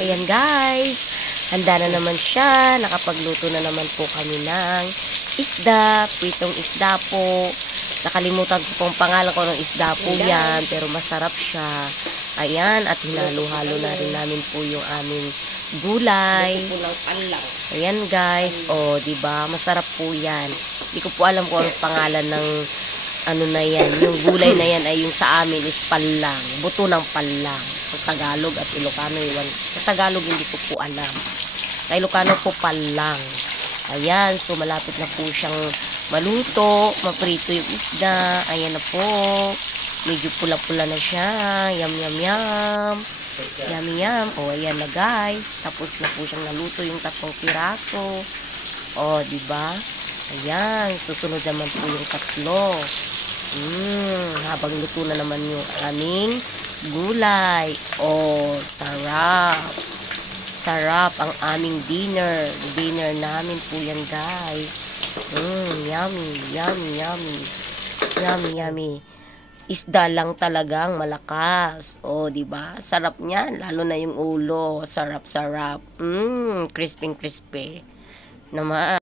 Ayan guys, handa na naman siya. Nakapagluto na naman po kami ng isda, pritong isda po. Nakalimutan ko pong pangalan ko ng isda po yan, pero masarap siya. Ayan, at hinalo-halo na rin namin po yung aming gulay. Ayan guys, oh, diba? Masarap po yan. Hindi ko po alam kung anong pangalan ng ano na yan. Yung gulay na yan ay yung sa amin is palang. Buto ng palang. Sa Tagalog at Ilocano yun. Sa Tagalog hindi ko po alam. Sa Ilocano po palang. Ayan, so malapit na po siyang maluto. Maprito yung isda. Ayan na po. Medyo pula-pula na siya. Yum, yum, yum. Yummy, yum. O, ayan na guys. Tapos na po siyang naluto yung 3 piraso. O, diba? Ayan. Susunod naman po yung 3. Habang luto na naman yung aming gulay. Oh, sarap. Sarap ang aming dinner. Dinner namin po yan, guys. Yummy, yummy, yummy. Yummy, yummy. Isda lang talagang malakas. Oh, di ba? Sarap niyan, lalo na yung ulo. Sarap, sarap. Crispy, crispy. Naman.